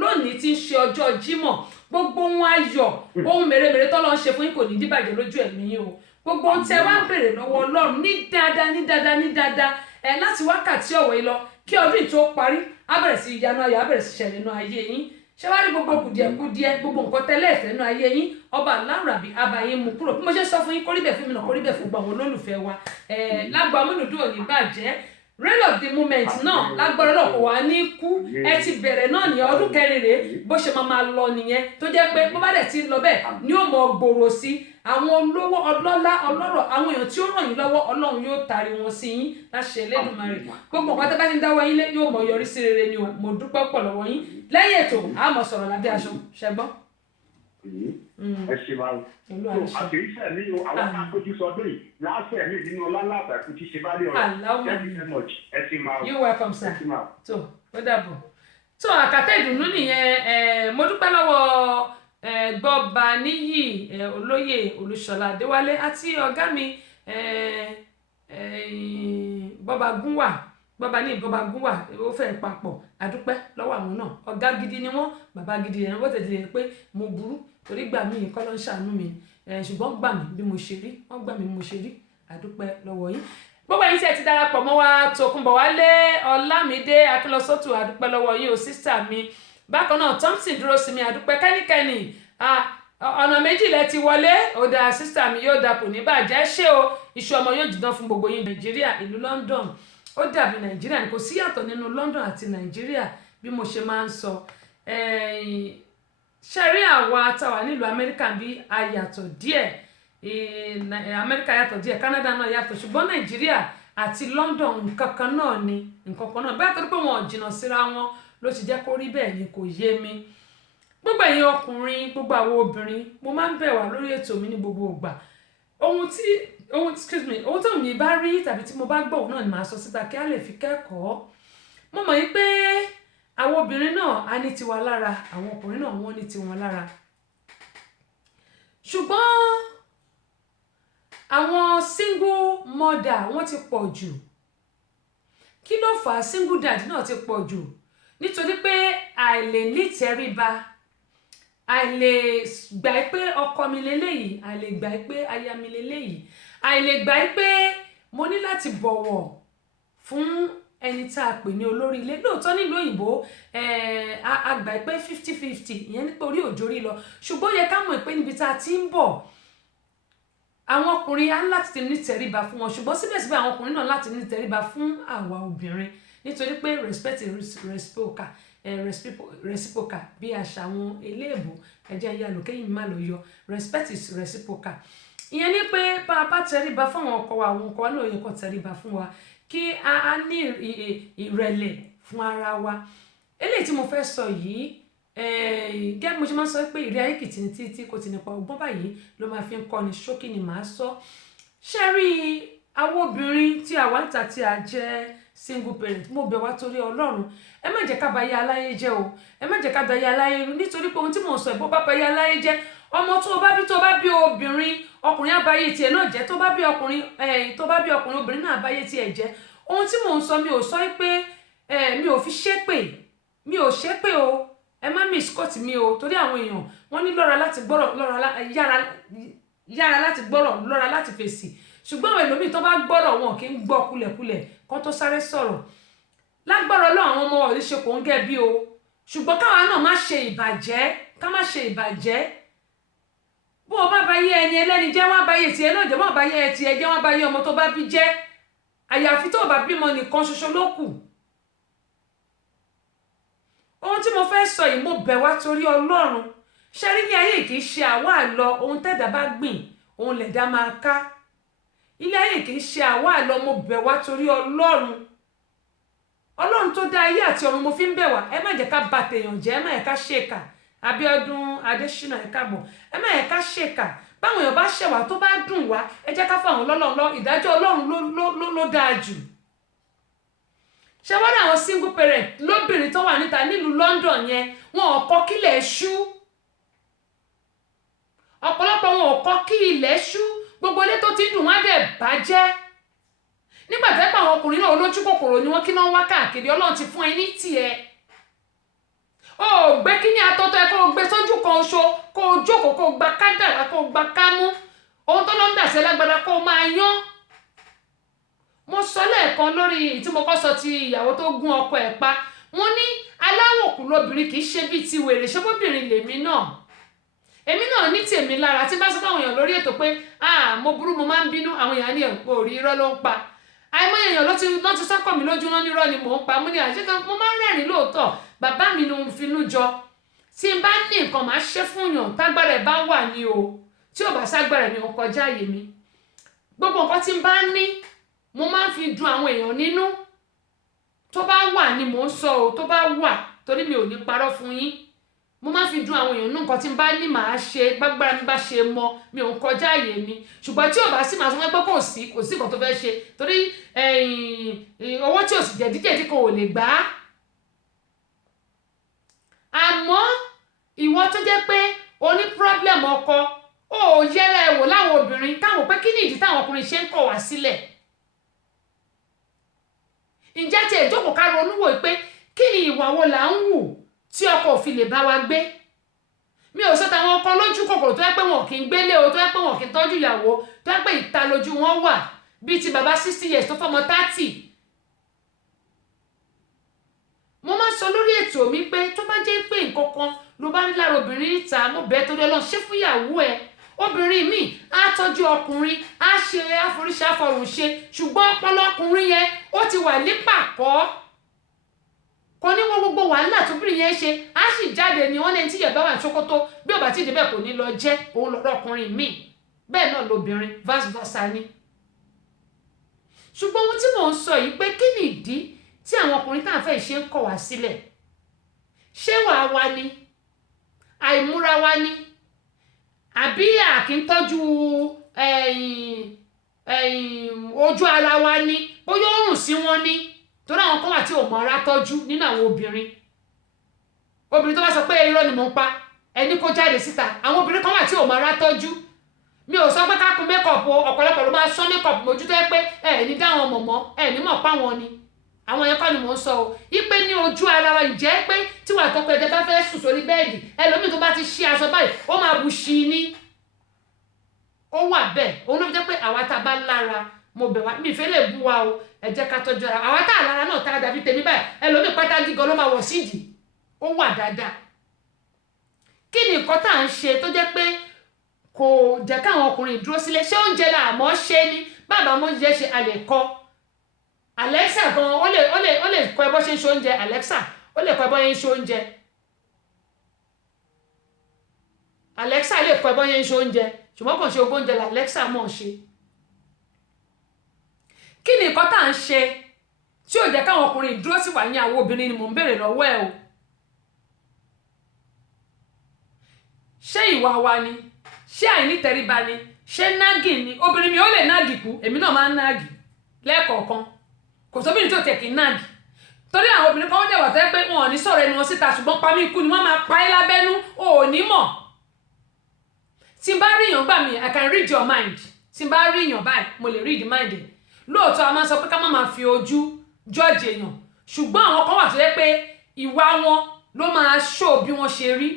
lónìí tí ń ṣe ọjọ́ Jímọ̀ gbogbo ohun ayọ̀ ohun mèremère tọ́lọ́ ń ṣe fún yín kò ní díbàjẹ́ lójú ẹ̀mí yín o gbogbo ohun tí ẹ wá ń bèrè lọ́wọ́ Ọlọ́run ní dáadáa láti wákàtí ọ̀wọ̀ yìí lọ kí ọdún yìí tó parí á bẹ̀rẹ̀ sí ìyanu ayọ̀ á bẹ̀rẹ̀ sí ṣẹlẹ̀ nínú ayé yín ṣé wá rí gbogbo kùdìẹ̀kùdìẹ̀ gbogbo nǹkan tẹ́lẹ̀ ẹ̀fẹ́ nínú ayé yín ọba alárabì abayín mú kúrò bí mo ṣe sọ fún yín kórìbẹ̀ fún mi náà kórìbẹ̀ fún gbogbo àwọn olólùfẹ́ wa lágbàmúlùdùn ò ní bàjẹ́ reign of the moment náà lágbára náà kò wá ní kú ẹ ti bẹ̀rẹ̀ náà ní ọdún kẹrin rèé bó ṣe máa lọ nìyẹn tó jẹ́ pé bó bá dẹ̀ ti lọ bẹ́ẹ̀ ni ó mọ gbòòrò sí àwọn olówó ọlọ́lá ọlọ́rọ̀ àwọn èèyàn tí ó ràn yín lọ́wọ́ Ọlọ́run yóò taari wọn sí yín láṣẹ Elédùmarè gbogbo nǹkan tó bá ti ń dáwọ́ yín lé yóò mọ yọrí sí rere ni o mo dúpẹ́ pọ̀ lọ́wọ́ yín lẹ́yìn ètò a máa sọ̀rọ̀ lábẹ́ aṣọ ṣẹgbọ́n. ẹ ṣe máa ń so àtẹ̀yíṣẹ́ mi o àwọn akójú sọdún yìí láṣẹ mi nínú ọlá àtàkùn tí ṣe bá lè ọ̀rọ̀ thank you so much ẹ ṣe máa ń. you welcome sir tó ó dàbọ̀ tó àkàtà ìdùnnú nìyẹn mo dúpẹ́ lọ́wọ́ gbọ́ba níyì olóyè Olúṣọlá Adéwálé àti ọ̀gá mi bọ́ba gúnwà ó fẹ́ papọ̀ àdúpẹ́ lọ́wọ́ àwọn náà ọ̀gá gidi ni wọ́n bàbá gidi yẹn wọ́n tètè yẹ pé mo burú torí gbà mí kọ́ ló ń ṣàánú mi ṣùgbọ́n gbà mí bí mo ṣe rí wọ́n gbà mí bí mo ṣe rí àdúpẹ́ lọ́wọ́ yín gbogbo yín tí ẹ ti darapọ̀ mọ́ wa Tókunbọ̀wálé Ọlámídé Akínlọ́sọ́tù àdúpẹ́ lọ́wọ́ yín o sísà mi bákan náà Thompson dúró sí mi àdúpẹ́ kẹ́nikẹ́ni ọ̀nà méjì lẹ ti wọlé ó dáa sísà mi yóò dà kò ní bàjẹ́ ṣé o iṣu ọmọ yóò jìnnà fún gbogbo yín Nàìjíríà ìlú London ó dàbí Nàìjíríà kò sí yàtọ̀ nínú London àti Nàìjíríà bí mo ṣe máa ń sọ ṣe rí àwa táwa nílùú Amẹ́ríkà bí a yàtọ̀ díẹ̀ Amẹ́ríkà yàtọ̀ díẹ̀ Canada náà yàtọ̀ ṣùgbọ́n Nàìjíríà àti London nǹkan kan náà ni nǹkan kan náà bẹ́ẹ̀ tó pé wọn ò jìnnà síra wọn ló ti jẹ́ kó rí bẹ́ẹ̀ ni kò yé mi gbogbo ẹ̀yin ọkùnrin gbogbo àwọn obìnrin mo máa ń bẹ̀ wá lórí ètò mi ní gbogbo ìgbà ohun tó mi bá rí tàbí tí mo bá gbọ́ òun náà ni màá sọ síta kí á lè fi kẹ́kọ̀ọ́ mo mọ̀ yí pé àwọn obìnrin náà á ní tiwa lára àwọn ọkùnrin náà wọ́n ní tiwọn lára ṣùgbọ́n àwọn single mother wọ́n ti pọ̀ jù kí ló fà á single dad náà ti pọ̀ jù nítorí pé àìlè nítẹríba àìlè gbà pé ọkọ mi leléyìí àìlè gbà pé aya mi leléyìí àìlè gbà pé mo ní láti bọ̀wọ̀ fún ẹni tá a pè ní olórí ilé lóòótọ́ nílùú òyìnbó a gbà pé 50-50 ìyẹn nípa orí òjòrí lọ ṣùgbọ́n ó yẹ ká mọ̀ pé níbi tá a ti ń bọ̀ àwọn ọkùnrin á láti ní tẹríba fún wọn ṣùgbọ́n síbẹ̀síbẹ̀ àwọn ọkùnrin náà láti ní tẹríba fún àwa obìnrin nítorí pé respect is reciprocal bí àṣà àwọn eléèbó ẹ̀jẹ̀ ìyá lòkèyìn má lọ yọ respect is reciprocal ìyẹn ni pé bá tẹríba fún àwọn ọkọ wa, àwọn ọkọ wa náà yẹ kó tẹríba fún wa, kí a ní ìrẹ̀lẹ̀ fún ara wa. Eléyìí tí mo fẹ́ sọ yìí gẹ́gẹ́ bí mo ṣe máa ń sọ pé ìrẹ́ ayé kìtì ní títí kò ti nípa ọgbọ́n báyìí ló máa fi ń kọ́ni, ṣókí ni màá sọ. Ṣé rí àwọn obìnrin tí a wà ń ta tí a jẹ́ single parent, mo bẹ̀ wá torí Ọlọ́run, ẹ má jẹ́ ká ba ayé aláyé jẹ́ o, ẹ má jẹ́ ká da ayé aláyé rú, nítorí pé ohun tí mò ń sọ ìbò bá ba ayé aláyé jẹ́, ọmọ tó bá bí obìnrin, ọkùnrin á ba ayé tiẹ̀ náà jẹ́, tó bá bí ọkùnrin obìnrin náà á ba ayé tiẹ̀ jẹ́. Ohun tí mò ń sọ, mi ò sọ pé mi ò fi ṣépè, mi ò ṣépè o, ẹ má misquote mi o, torí àwọn èèyàn wọ́n ní lọ́ra láti gbọ́rọ̀, yára láti gbọ́rọ̀, lọ́ra láti fèsì, ṣùgbọ́n àwọn ẹlòmíì tó bá gbọ́rọ̀ wọn kì í gbọ́ kulẹ̀kulẹ̀ kó tó sáré sọ̀rọ̀. Lágbára Ọlọ́run àwọn ọmọ ọ̀rí ṣe kò ń gẹ́ bí o, ṣùgbọ́n káwa náà má ṣe ìbàjẹ́, ká má ṣe ìbàjẹ́. Bó o bá ba yé ẹni ẹlẹ́ni jẹ́, wọ́n á ba yé tiẹ̀ náà jẹ́, wọ́n á ba yé tiẹ̀ jẹ́, wọ́n á ba yé ọmọ tó bá bí jẹ́, àyàfi tó bá bímọ nìkan ṣoṣo ló kù. Ohun tí mo fẹ́ sọ yìí mo bẹ̀ wá torí Ọlọ́run. Ṣé rí ní ayé kì í ṣe àwa àlọ, ohun tẹ́dà bá gbìn òun lẹ̀dá máa ká. Ilé ayé kì í ṣe àwa àlọ, mo bẹ̀ wá torí Ọlọ́run. Ọlọ́run tó dá ayé àti ọ̀run mo fi ń bẹ̀ wá, ẹ má jẹ́ ká bà tèèyàn jẹ́, ẹ má yẹ ká ṣèkà. Abíọ́dún Adésínà ẹ káàbọ̀, ẹ má yẹ ká ṣèkà. Báwọn èèyàn bá ṣẹ̀ wá tó bá dùn wá, ẹ jẹ́ ká fáwọn lọ́lọ́run lọ, ìdájọ́ Ọlọ́run ló dáa jù. Ṣé wọ́n rí àwọn single parent lóbìnrin tó wà níta nílùú London yẹn, wọn ò kọ́ kí ilẹ̀ ṣú. Ọ̀pọ̀lọpọ̀ wọn ò kọ́ kí ilẹ̀ ṣú, gbogbo ilé tó ti dùn wọ́n á dẹ̀ bàjẹ́. Nígbà tó pé àwọn ọkùnrin náà olójú kòkòrò ni wọ́n kí náà wá káàkiri, Ọlọ́run ti fún ẹ ní tiẹ̀. O ò gbé kíní atọ́tọ́ ẹ kó o gbé sójú kan oṣù, kó o jókòó, kó o gba kádàrá, kó o gba kámú, ohun tó lọ ń dàsẹ́ lágbára kó o máa yán. Mo sọ lẹ́ẹ̀kan lórí tí mo kọ́ sọ ti ìyàwó tó gún ọkọ ẹ̀ pa, wọ́n ní aláwòkú lóbìnrin kì í ṣe bíi ti wèrè, ṣé bóbìnrin lèmi náà. Èmi náà ní tèmi lára, tí bá sọ fáwọn èèyàn lórí ètò pé mo burú, mo máa ń bínú, àwọn èèyàn ní ẹ̀pọ̀ orí irọ́ ló ń pa. Àìmọye èèyàn ló ti sọ́kọ̀ mi lójú náà nírọ́ ni mò ń pa, mo ní àṣekán, mo máa ń rẹ́rìn lóòótọ́, bàbá mi ló ń finú jọ. Tí n bá ní nǹkan máa ṣe fún yàn, tágbára ẹ̀ bá wà ní o, tí ò bá ságbára mi ò kọjá àyè mi. Gbogbo nǹkan tí n bá ní, mo máa ń fi dùn àwọn èèyàn nínú. Tó bá wà ni mò ń sọ o, tó bá wà, torí mi ò ní parọ́ fún yín. Mo máa ń fi dùn àwọn èèyàn nínú, nǹkan tí n bá ní màá ṣe, gbágbára mi bá ṣe mọ, mi ò ń kọjá àyè mi. Ṣùgbọ́n tí ò bá sí màá sọ pé kò sí nǹkan tó fẹ́ ṣe, torí owó tí ò sì jẹ̀díjẹ̀dí kan ò lè gbà á. Àmọ́ ìwọ tó jẹ́ pé o ní problem ọkọ, o ò yẹra ẹ wò láwọn obìnrin káwọn pé kí ni ìdí táwọn ọkùnrin ṣe ń kọ̀ wá sílẹ̀. Ǹjẹ́ tí ìjókòó ká ronú wò pé kí ni ìwà wo là ń wù tí ọkọ ò fi lè bá wa gbé. Mi ò sọ táwọn ọkọ lójú kòkòrò tó yẹ pé wọn kì í gbélé o, tó yẹ pé wọn kì í tọ́jú ìyàwó, tó yẹ pé ìta lójú wọn wà bíi ti bàbá 60 years tó fọmọ 30. Mo máa sọ lórí ètò mi pé tó bá jẹ́ pé nǹkan kan ló bá ní lára obìnrin níta, mo bẹ́ẹ̀ torí Ọlọ́run ṣe fún ìyàwó ẹ. Obìnrin míì á tọ́jú ọkùnrin, á ṣe àforíṣẹ́ àfọrùn ṣe, ṣùgbọ́n ọpọlọ ọkùnrin yẹn ó ti wà ní pàkọ́. Kò ní wọ́n gbogbo wàhálà tóbìnrin yẹn ṣe, á sì jáde ni wọ́n ní tí yẹ̀ bá wà ní ṣòkòtò, bí ò bá ti débẹ̀ kò ní lọ jẹ́ òun lọ́rọ̀ ọkùnrin míì. Bẹ́ẹ̀ náà lobìnrin vice versa ni. Ṣùgbọ́n ohun tí mò ń sọ yìí pé kí ni ìdí tí àwọn ọkùnrin tá à ń fẹ́ ṣe ń kọ̀ wá sílẹ̀? Ṣé wàá wa ni? Àìmúra wa ni? Àbí àkì ń tọ́jú ojú ara wa ni? Bóyá ó rùn sí wọn ni? Torí àwọn kan wà tí ò mọ ara tọ́jú nínú àwọn obìnrin. Obìnrin tó bá sọ pé irọ́ ni mò ń pa, ẹni kó jáde síta. Àwọn obìnrin kan wà tí ò mọ ara tọ́jú. Mi ò sọ pé ká kun mékọ̀pù, ọ̀pọ̀lọpọ̀ ló máa sọ mékọ̀pù mójú tó yẹ pé ní dáwọn mọ̀mọ́, ní mọ̀ pa wọn ni. Àwọn yẹn kọ́ ni mò ń sọ o. Ipe ní ojú ara wa ǹjẹ́ pé tí wà tọkọ ẹ̀dẹ́ bá fẹ́ sùn sórí bẹ́ẹ̀dì, ẹlòmíì tó bá ti ṣí aṣọ báyìí, ó máa bu ṣí ní. Ó wà bẹ́ẹ̀. Òun ló fi jẹ́ pé àwa tá a bá lára, mo bẹ̀ wá, mi ìfẹ́ lè bú wa o, ẹ jẹ́ ká tọ́jú ara. Àwa tá a lára náà tá a dàbí tèmi báyìí, ẹlòmíì pátá gígan ló máa wọ̀ sídìí. Ó wà dáadáa. Kí ni nǹkan tá à ń ṣe tó jẹ́ pé kò jẹ́ káwọn ọkùnrin dúró sílé? Ṣé oúnjẹ là àmọ́ ṣe ni? Bàbá mo jẹ́ ṣe a lè kọ́. Alexa gan ó lè kọ́ ẹ bó ṣe ń ṣe oúnjẹ. Alexa ó lè kọ́ ẹ bó ṣe ń ṣe oúnjẹ. Alexa lè kọ́ ẹ bó ṣe ń ṣe oúnjẹ. ṣùgbọ́n kò ṣe gbogbo oúnjẹ l'Alexa mọ̀ ṣe. Kí ni nǹkan tá à ń ṣe tí ò jẹ́ káwọn ọkùnrin dúró sí wà ní àwọn obìnrin ni mò ń béèrè lọ́wọ́ ẹ̀ o. Ṣé ìwà wa ni? Ṣé àìnítẹríba ni? Ṣé nágì ni? Obìnrin mi ó lè nágì kú, èmi náà máa ń nágì lẹ́ẹ̀kọ̀ọ̀kan. Kò sóbìnrin tí ò tẹ̀ kí ń nágì. Torí àwọn obìnrin kan dẹ̀ wà tẹ́ pé wọn ò ní sọ̀rọ̀ ẹnu wọn síta ṣùgbọ́n pamí ikú ni wọ́n máa pa ẹ́ lábẹ́nú, o ò ní mọ̀. Tí n bá rí èèyàn gbà mí, I can read your mind. Tí n bá rí èèyàn báyìí, mo lè read mind ẹ̀. Lóòótọ́ a máa sọ pé ká má máa fi ojú judge èèyàn, ṣùgbọ́n àwọn kan wà tó yẹ pé ìwà wọn ló máa show bí wọ́n ṣe rí.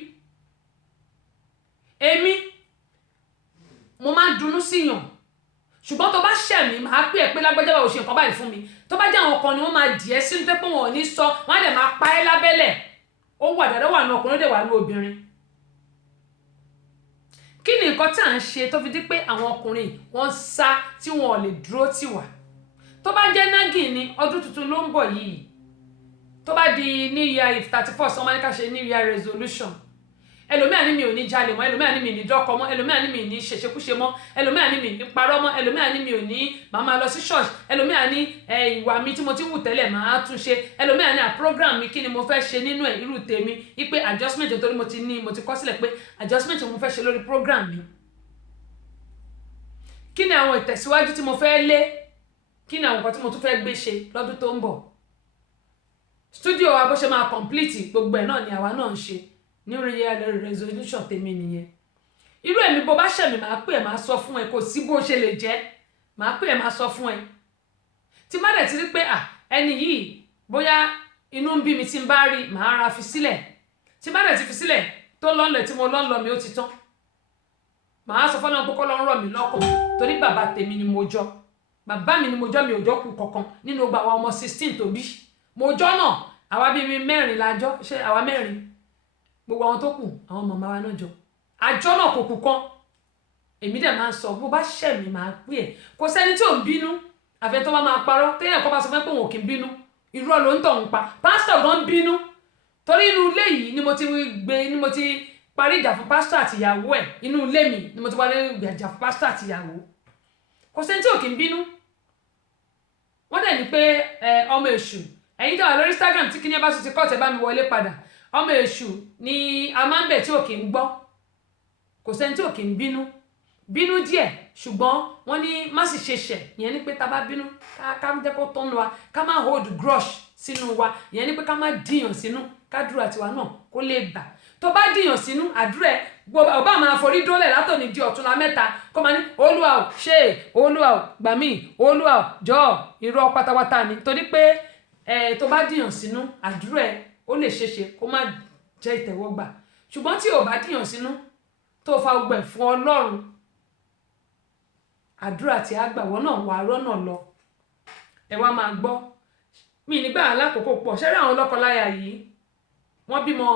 Èmi mo máa ń dunú síyàn, ṣùgbọ́n tó bá ṣẹ̀ mí máa pè é pé lágbájá bá ò ṣe nǹkan báyìí fún mi. Tó bá jẹ́ àwọn kan ni wọ́n máa dì ẹ́ sínú pé wọn ò ní sọ, wọ́n á dẹ̀ máa pa ẹ́ lábẹ́lẹ̀. Ó wà dáadáa wà ní ọkùnrin, ó dẹ̀ wà ní obìnrin. Kí ni nǹkan tí à ń ṣe tó fi di pé àwọn ọkùnrin wọ́n sá tí wọn ò lè dúró tì wá? Tó bá jẹ́ nágì ni ọdún tuntun ló ń bọ̀ yìí. Tó bá di New Year Eve 31st, wọ́n máa ní ká ṣe New Year resolution. Ẹlòmíà ní mi ò ní jalè mọ́, ẹlòmíà ní mi ní dọ́kọ mọ́, ẹlòmíà ní mi ní ṣèṣekúṣe mọ́, ẹlòmíà ní mi ní parọ́ mọ́, ẹlòmíà ní mi ò ní máa lọ sí church, ẹlòmíà ní ìwà mi tí mo ti wù tẹ́lẹ̀ máa tún ṣe, ẹlòmíà ní program mi kí ni mo fẹ́ ṣe nínú ẹ̀ irú tèmi wípé adjustment torí mo ti kọ sílẹ̀ pé adjustment mo fẹ́ ṣe lórí program mi. Kí ni àwọn ìtẹ̀síwájú tí mo fẹ́ lé? Kí ni àwọn nǹkan tí mo tún fẹ́ gbé ṣe lọ́dún tó ń bọ̀? Studio wa bó ṣe máa complete gbogbo ẹ̀ náà ni àwa náà ń ṣe. New Year resolution tèmi nìyẹn. Irú èmi bó bá ṣẹ̀ mí máa pè ẹ́ máa sọ fún ẹ, kò sí bó ṣe lè jẹ́, máa pè ẹ́ máa sọ fún ẹ. Tí má dẹ̀ ti rí pé ẹni yìí bóyá inú ń bí mi tí ń bá rí màá ra fi sílẹ̀. Tí má dẹ̀ ti fi sílẹ̀ tó lọ́nlẹ̀ tí mo lọ́nlọ mi ó ti tán. Màá sọ fọ́nà pé kọ́ lọ́ ń rọ̀ mí lọ́kàn torí bàbá tèmi ni mo jọ. Bàbá mi ni mo jọ, mi ò jọ kù kankan nínú gbogbo àwọn ọmọ 16 tó bí. Mo jọ náà àwa bíi mẹ́rin lájọ́, ṣé àwa mẹ́rin? Gbogbo àwọn tó kù àwọn màmá wa náà jọ. Àjọ náà kò kù kan. Èmi dẹ̀ máa ń sọ bó bá ṣẹ̀ mí máa pè ẹ́. Kò sẹ́ni tí ò ń bínú. Àfẹ́ tó bá máa parọ́. Téèyàn kan bá sọ fún ẹ pé òun ò kí ń bínú. Irọ́ ló ń tọ̀ ń pa. Pásítọ̀ gan bínú. Torí inú ilé yìí ni mo ti parí ìjà fún pásítọ̀ àti ìyàwó ẹ̀. Inú ilé mi ni mo ti parí ìjà fún pásítọ̀ àti ìyàwó. Kò sẹ́ni tí ò kí ń bínú. Wọ́n dẹ̀ ní pé ọmọ èṣù. Ẹ̀yin tó wà lórí Instagram tí kíní ẹ bá tún ti kọ́ tẹ bá mi wọlé padà. Ọmọ èṣù ni a máa ń bẹ̀ tí ò kí ń gbọ́. Kò sẹ́ni tí ò kí ń bínú. Bínú díẹ̀ ṣùgbọ́n wọ́n ní má sì ṣe ṣẹ̀. Ìyẹn ni pé tá bá bínú ká jẹ́ kó tán wa, ká má hold grudge sínú wa. Ìyẹn ni pé ká má dìyàn sínú, kádùrà tiwa náà kó lè gbà. Tó bá dìyàn sínú àdúrà ẹ̀ ọba máa forí dólẹ̀ látòní di ọ̀túnla mẹ́ta kó máa ní Olúwa ò ṣe, Olúwa ò gbà mí, Olúwa ò jọ̀ọ́, irọ́ pátápátá ni. Torí pé tó bá dìyàn sínú àdúrà ẹ̀ ó lè ṣeéṣe kó má jẹ́ ìtẹ́wọ́gbà. Ṣùgbọ́n tí ò bá dìyàn sínú tó fa gbogbo ẹ̀ fún Ọlọ́run, àdúrà tí a gbà wọ́n náà wà rọ́nà lọ. Ẹ wá máa gbọ́. Mi nígbà alákòókò pọ̀. Ṣẹ́rí àwọn lọ́kọláya yìí wọ́n bímọ